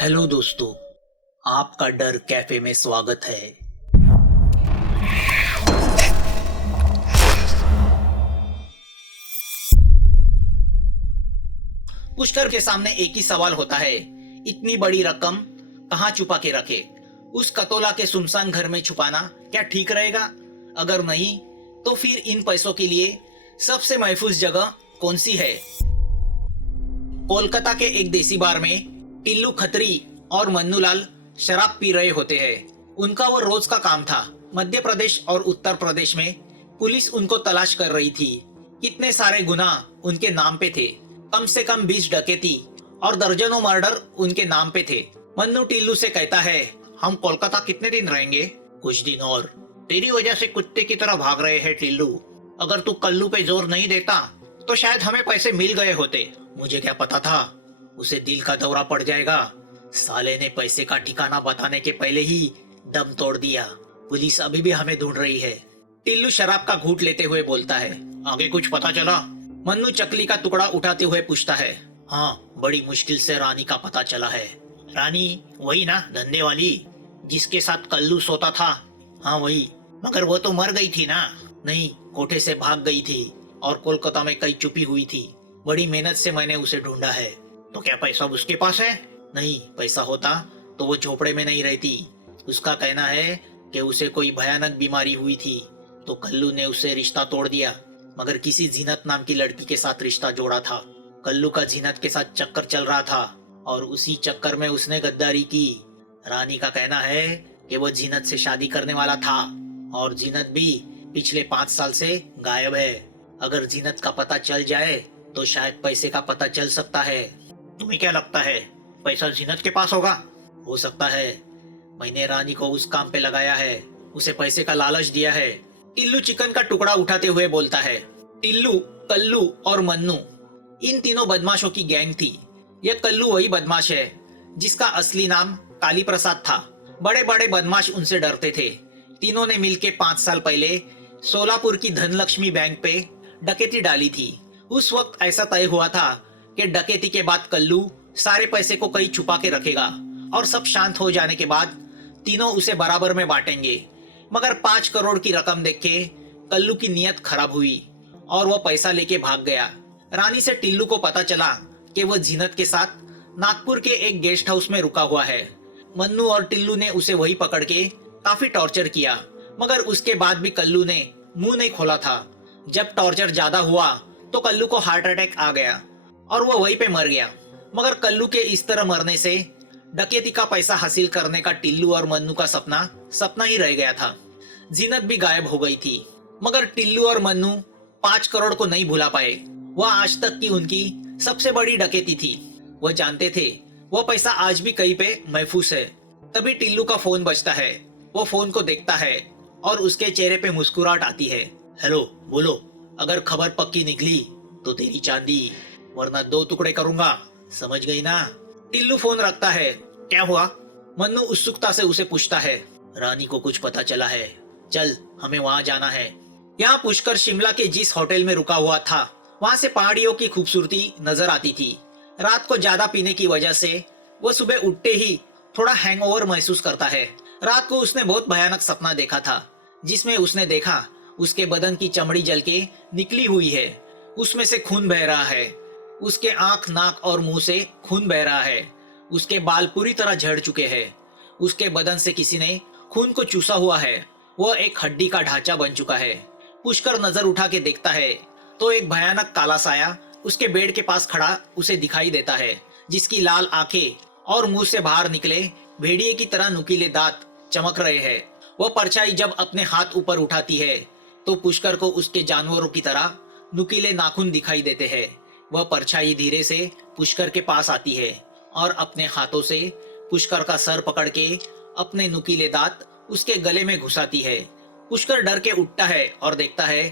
Hello दोस्तों, आपका डर कैफे में स्वागत है। पुष्कर के सामने एक ही सवाल होता है, इतनी बड़ी रकम कहाँ छुपा के रखे? उस कतोला के सुनसान घर में छुपाना क्या ठीक रहेगा? अगर नहीं, तो फिर इन पैसों के लिए सबसे महफूज जगह कौन सी है? कोलकाता के एक देसी बार में टिल्लू खत्री और मन्नूलाल शराब पी रहे होते हैं। उनका वो रोज का काम था। मध्य प्रदेश और उत्तर प्रदेश में पुलिस उनको तलाश कर रही थी। कितने सारे गुनाह उनके नाम पे थे। कम से कम 20 डकैती और दर्जनों मर्डर उनके नाम पे थे। मन्नू टिल्लू से कहता है, हम कोलकाता कितने दिन रहेंगे? कुछ दिन और। तेरी वजह से कुत्ते की तरह भाग रहे हैं टिल्लू। अगर तू कल्लू पे जोर नहीं देता तो शायद हमें पैसे मिल गए होते। मुझे क्या पता था उसे दिल का दौरा पड़ जाएगा। साले ने पैसे का ठिकाना बताने के पहले ही दम तोड़ दिया। पुलिस अभी भी हमें ढूंढ रही है। टिल्लू शराब का घूंट लेते हुए बोलता है, आगे कुछ पता चला? मन्नू चकली का टुकड़ा उठाते हुए पूछता है। हाँ, बड़ी मुश्किल से रानी का पता चला है। रानी वही ना, धंधे वाली जिसके साथ कल्लू सोता था? हाँ वही। मगर वो तो मर गई थी ना? नहीं, कोठे से भाग गई थी और कोलकाता में कहीं छुपी हुई थी। बड़ी मेहनत से मैंने उसे ढूंढा है। तो क्या पैसा उसके पास है? नहीं, पैसा होता तो वो झोपड़े में नहीं रहती। उसका कहना है कि उसे कोई भयानक बीमारी हुई थी तो कल्लू ने उसे रिश्ता तोड़ दिया, मगर किसी जीनत नाम की लड़की के साथ रिश्ता जोड़ा था। कल्लू का जीनत के साथ चक्कर चल रहा था और उसी चक्कर में उसने गद्दारी की। रानी का कहना है कि वो जीनत से शादी करने वाला था और जीनत भी पिछले 5 साल से गायब है। अगर जीनत का पता चल जाए तो शायद पैसे का पता चल सकता है। तुम्हें क्या लगता है, पैसा जीनत के पास होगा? हो सकता है। मैंने रानी को उस काम पे लगाया है, उसे पैसे का लालच दिया है। टिल्लू चिकन का टुकड़ा उठाते हुए बोलता है। टिल्लू, कल्लू और मन्नू, इन तीनों बदमाशों की गैंग थी। यह कल्लू वही बदमाश है जिसका असली नाम काली प्रसाद था। बड़े बड़े बदमाश उनसे डरते थे। तीनों ने मिलकर 5 साल पहले सोलापुर की धनलक्ष्मी बैंक पे डकैती डाली थी। उस वक्त ऐसा तय हुआ था कि डकैती के बाद कल्लू सारे पैसे को कहीं छुपा के रखेगा और सब शांत हो जाने के बाद तीनों उसे बराबर में बांटेंगे। मगर 5 करोड़ की रकम देख के कल्लू की नीयत खराब हुई और वो पैसा लेके भाग गया। रानी से टिल्लू को पता चला कि वो जीनत के साथ नागपुर के एक गेस्ट हाउस में रुका हुआ है। मन्नू और टिल्लू ने उसे वही पकड़ के काफी टॉर्चर किया, मगर उसके बाद भी कल्लू ने मुंह नहीं खोला था। जब टॉर्चर ज्यादा हुआ तो कल्लू को हार्ट अटैक आ गया और वो वहीं पे मर गया। मगर कल्लू के इस तरह मरने से डकैती का पैसा हासिल करने का टिल्लू और मन्नू का सपना सपना ही रह गया था। जीनत भी गायब हो गई थी, मगर टिल्लू और मन्नू 5 करोड़ को नहीं भुला पाए। वह आज तक की उनकी सबसे बड़ी डकैती थी। वह जानते थे वो पैसा आज भी कहीं पे महफूज है। तभी टिल्लू का फोन बजता है। वो फोन को देखता है और उसके चेहरे पे मुस्कुराहट आती है। हेलो, बोलो। अगर खबर पक्की निकली तो तेरी चांदी, वरना 2 टुकड़े करूंगा, समझ गई ना? टिल्लू फोन रखता है। क्या हुआ? मन्नू उत्सुकता से उसे पूछता है। रानी को कुछ पता चला है, चल हमें वहां जाना है। यहाँ पुष्कर शिमला के जिस होटल में रुका हुआ था वहां से पहाड़ियों की खूबसूरती नजर आती थी। रात को ज्यादा पीने की वजह से वो सुबह उठते ही थोड़ा हैंगओवर महसूस करता है। रात को उसने बहुत भयानक सपना देखा था, जिसमें उसने देखा उसके बदन की चमड़ी जल के निकली हुई है। उसमें से खून बह रहा है। उसके आंख, नाक और मुंह से खून बह रहा है। उसके बाल पूरी तरह झड़ चुके हैं। उसके बदन से किसी ने खून को चूसा हुआ है। वो एक हड्डी का ढांचा बन चुका है। पुष्कर नजर उठा के देखता है तो एक भयानक काला साया उसके बेड के पास खड़ा उसे दिखाई देता है, जिसकी लाल आंखें और मुंह से बाहर निकले भेड़िए की तरह नुकीले दांत चमक रहे हैं। वो परछाई जब अपने हाथ ऊपर उठाती है तो पुष्कर को उसके जानवरों की तरह नुकीले नाखून दिखाई देते हैं। वह परछाई धीरे से पुष्कर के पास आती है और अपने हाथों से पुष्कर का सर पकड़ के अपने नुकीले दांत उसके गले में घुसाती है। पुष्कर डर के उठता है और देखता है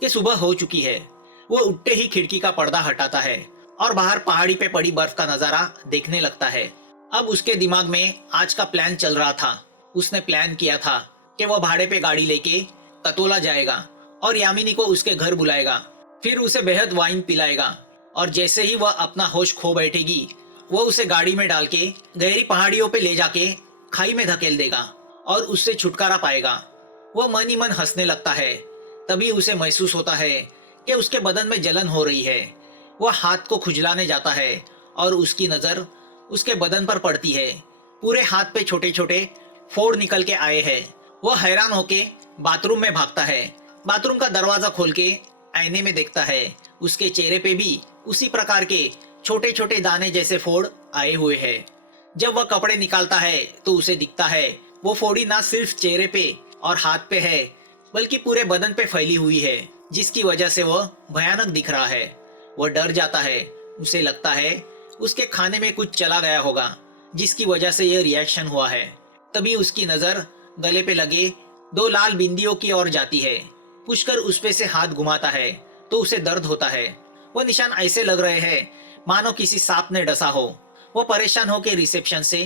कि सुबह हो चुकी है। वो उठते ही खिड़की का पर्दा हटाता है और बाहर पहाड़ी पे पड़ी बर्फ का नजारा देखने लगता है। अब उसके दिमाग में आज का प्लान चल रहा था। उसने प्लान किया था कि वो भाड़े पे गाड़ी लेके कतोला जाएगा और यामिनी को उसके घर बुलाएगा, फिर उसे बेहद वाइन पिलाएगा और जैसे ही वह अपना होश खो बैठेगी वो उसे गाड़ी में डाल के गहरी पहाड़ियों पे ले जाके खाई में धकेल देगा और उससे छुटकारा पाएगा। वो मन ही मन हंसने लगता है। तभी उसे महसूस होता है कि उसके बदन में जलन हो रही है। वह हाथ को खुजलाने जाता है और उसकी नजर उसके बदन पर पड़ती है। पूरे हाथ पे छोटे छोटे फोड़ निकल के आए हैं। वह हैरान होके बाथरूम में भागता है। बाथरूम का दरवाजा खोल के आईने में देखता है। उसके चेहरे पे भी उसी प्रकार के छोटे छोटे दाने जैसे फोड़ आए हुए हैं। जब वह कपड़े निकालता है तो उसे दिखता है वो फोड़ी ना सिर्फ चेहरे पे और हाथ पे है, बल्कि पूरे बदन पे फैली हुई है, जिसकी वजह से वह भयानक दिख रहा है। वह डर जाता है। उसे लगता है उसके खाने में कुछ चला गया होगा, जिसकी वजह से यह रिएक्शन हुआ है। तभी उसकी नजर गले पे लगे दो लाल बिंदियों की ओर जाती है। पुष्कर उस पे से हाथ घुमाता है तो उसे दर्द होता है। वह निशान ऐसे लग रहे हैं मानो किसी सांप ने डसा हो। वो परेशान होकर रिसेप्शन से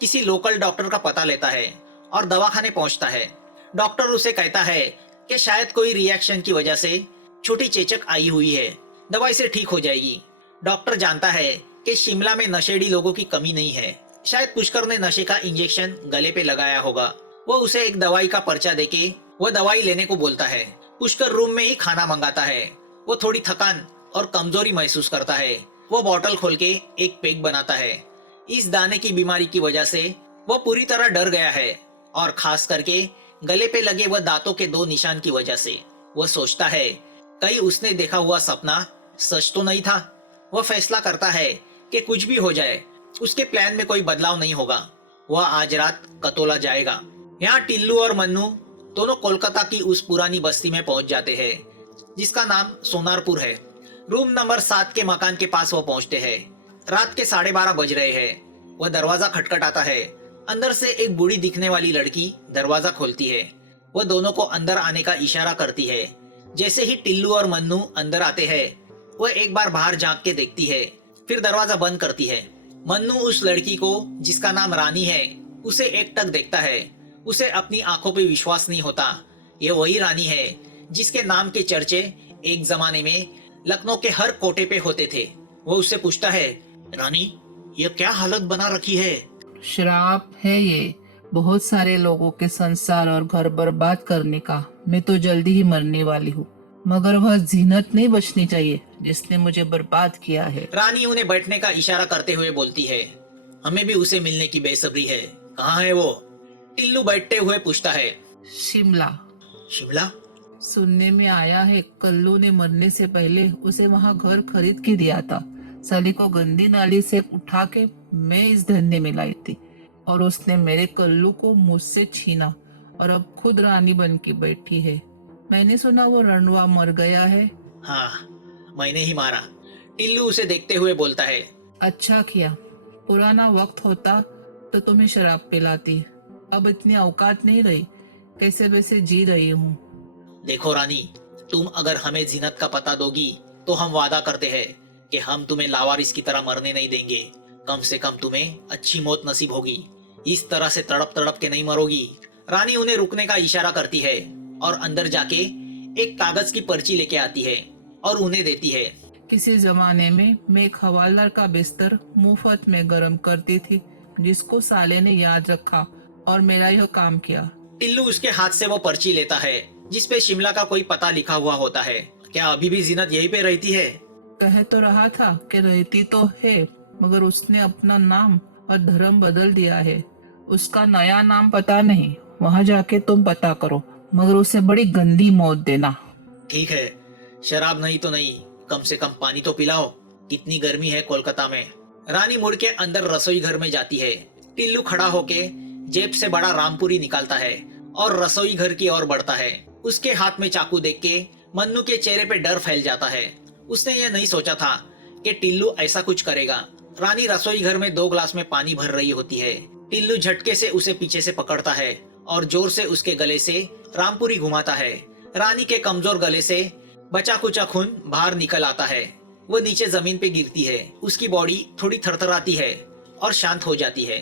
किसी लोकल डॉक्टर का पता लेता है और दवाखाने पहुंचता है। डॉक्टर उसे कहता है कि शायद कोई रिएक्शन की वजह से छोटी चेचक आई हुई है, दवाई से ठीक हो जाएगी। डॉक्टर जानता है कि शिमला में नशेड़ी लोगों की कमी नहीं है। शायद पुष्कर ने नशे का इंजेक्शन गले पे लगाया होगा। वो उसे एक दवाई का पर्चा देके वो दवाई लेने को बोलता है। पुष्कर रूम में ही खाना मंगाता है। वो थोड़ी थकान और कमजोरी महसूस करता है। वो बोतल खोल के एक पेग बनाता है। इस दाने की बीमारी की वजह से वो पूरी तरह डर गया है, और खास करके गले पे लगे वह दांतों के दो निशान की वजह से। वह सोचता है कहीं उसने देखा हुआ सपना सच तो नहीं था। वह फैसला करता है कि कुछ भी हो जाए उसके प्लान में कोई बदलाव नहीं होगा। वह आज रात कतोला जाएगा। यहाँ टिल्लू और मन्नू दोनों कोलकाता की उस पुरानी बस्ती में पहुंच जाते हैं जिसका नाम सोनारपुर है। रूम नंबर 7 के मकान के पास वो पहुंचते हैं। रात के 12:30 बज रहे हैं। वह दरवाजा खटखटाता है। अंदर से एक बूढ़ी दिखने वाली लड़की दरवाजा खोलती है। वह दोनों को अंदर आने का इशारा करती है। जैसे ही टिल्लू और मन्नू अंदर आते हैं, वह एक बार बाहर झांक के देखती है, फिर दरवाजा बंद करती है। मन्नू उस लड़की को, जिसका नाम रानी है, उसे एकटक देखता है। उसे अपनी आंखों पे विश्वास नहीं होता। यह वही रानी है जिसके नाम के चर्चे एक जमाने में लखनऊ के हर कोटे पे होते थे। वो उससे पूछता है, रानी, ये क्या हालत बना रखी है? श्राप है ये, बहुत सारे लोगों के संसार और घर बर्बाद करने का। मैं तो जल्दी ही मरने वाली हूँ, मगर वह जीनत नहीं बचनी चाहिए जिसने मुझे बर्बाद किया है। रानी उन्हें बैठने का इशारा करते हुए बोलती है, हमें भी उसे मिलने की बेसब्री है। कहाँ है वो? टिल्लू बैठते हुए पूछता है। शिमला। शिमला? सुनने में आया है कल्लू ने मरने से पहले उसे वहाँ घर खरीद के दिया था। साली को गंदी नाली से उठा के मैं इस धंधे में लाई थी, और उसने मेरे कल्लू को मुझसे छीना और अब खुद रानी बन के बैठी है। मैंने सुना वो रणवा मर गया है। हाँ, मैंने ही मारा। टिल्लू उसे देखते हुए बोलता है। अच्छा किया, पुराना वक्त होता तो तुम्हें शराब पिलाती। अब इतनी औकात नहीं रही, कैसे वैसे जी रही हूँ। देखो रानी, तुम अगर हमें जीनत का पता दोगी तो हम वादा करते हैं कि हम तुम्हें लावारिस की तरह मरने नहीं देंगे। कम से कम तुम्हें अच्छी मौत नसीब होगी। इस तरह से तड़प तड़प के नहीं मरोगी। रानी उन्हें रुकने का इशारा करती है और अंदर जाके एक कागज की पर्ची लेके आती है और उन्हें देती है। किसी जमाने में मैं एक हवालदार का बिस्तर मुफ्त में गर्म करती थी, जिसको साले ने याद रखा और मेरा यह काम किया। टिल्लू उसके हाथ से वो पर्ची लेता है जिसपे शिमला का कोई पता लिखा हुआ होता है। क्या अभी भी जीनत यहीं पे रहती है? कह तो रहा था कि रहती तो है, मगर उसने अपना नाम और धर्म बदल दिया है। उसका नया नाम पता नहीं, वहाँ जाके तुम पता करो, मगर उसे बड़ी गंदी मौत देना। ठीक है, शराब नहीं तो नहीं, कम से कम पानी तो पिलाओ। कितनी गर्मी है कोलकाता में। रानी मुड़ के अंदर रसोई घर में जाती है। टिल्लू खड़ा होके जेब से बड़ा रामपुरी निकालता है और रसोई घर की ओर बढ़ता है। उसके हाथ में चाकू देख के मन्नू के चेहरे पे डर फैल जाता है। उसने ये नहीं सोचा था कि टिल्लू ऐसा कुछ करेगा। रानी रसोई घर में 2 ग्लास में पानी भर रही होती है। टिल्लू झटके से उसे पीछे से पकड़ता है और जोर से उसके गले से रामपुरी घुमाता है। रानी के कमजोर गले से बचा कुचा खून बाहर निकल आता है। वो नीचे जमीन पे गिरती है। उसकी बॉडी थोड़ी थरथराती है और शांत हो जाती है।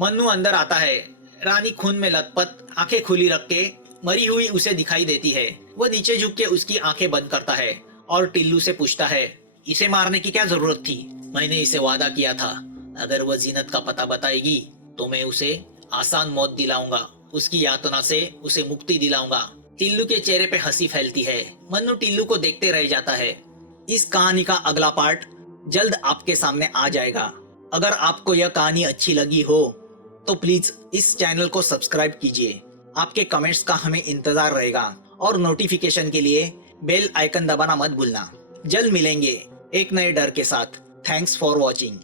मन्नू अंदर आता है। रानी खून में लथपथ आंखें खुली रख के मरी हुई उसे दिखाई देती है। वो नीचे झुक के उसकी आंखें बंद करता है और टिल्लू से पूछता है, इसे मारने की क्या जरूरत थी? मैंने इसे वादा किया था अगर वह जीनत का पता बताएगी तो मैं उसे आसान मौत दिलाऊंगा, उसकी यातना से उसे मुक्ति दिलाऊंगा। टिल्लू के चेहरे पे हंसी फैलती है। मन्नू टिल्लू को देखते रह जाता है। इस कहानी का अगला पार्ट जल्द आपके सामने आ जाएगा। अगर आपको यह कहानी अच्छी लगी हो तो प्लीज इस चैनल को सब्सक्राइब कीजिए। आपके कमेंट्स का हमें इंतजार रहेगा और नोटिफिकेशन के लिए बेल आइकन दबाना मत भूलना। जल्द मिलेंगे एक नए डर के साथ। Thanks for watching.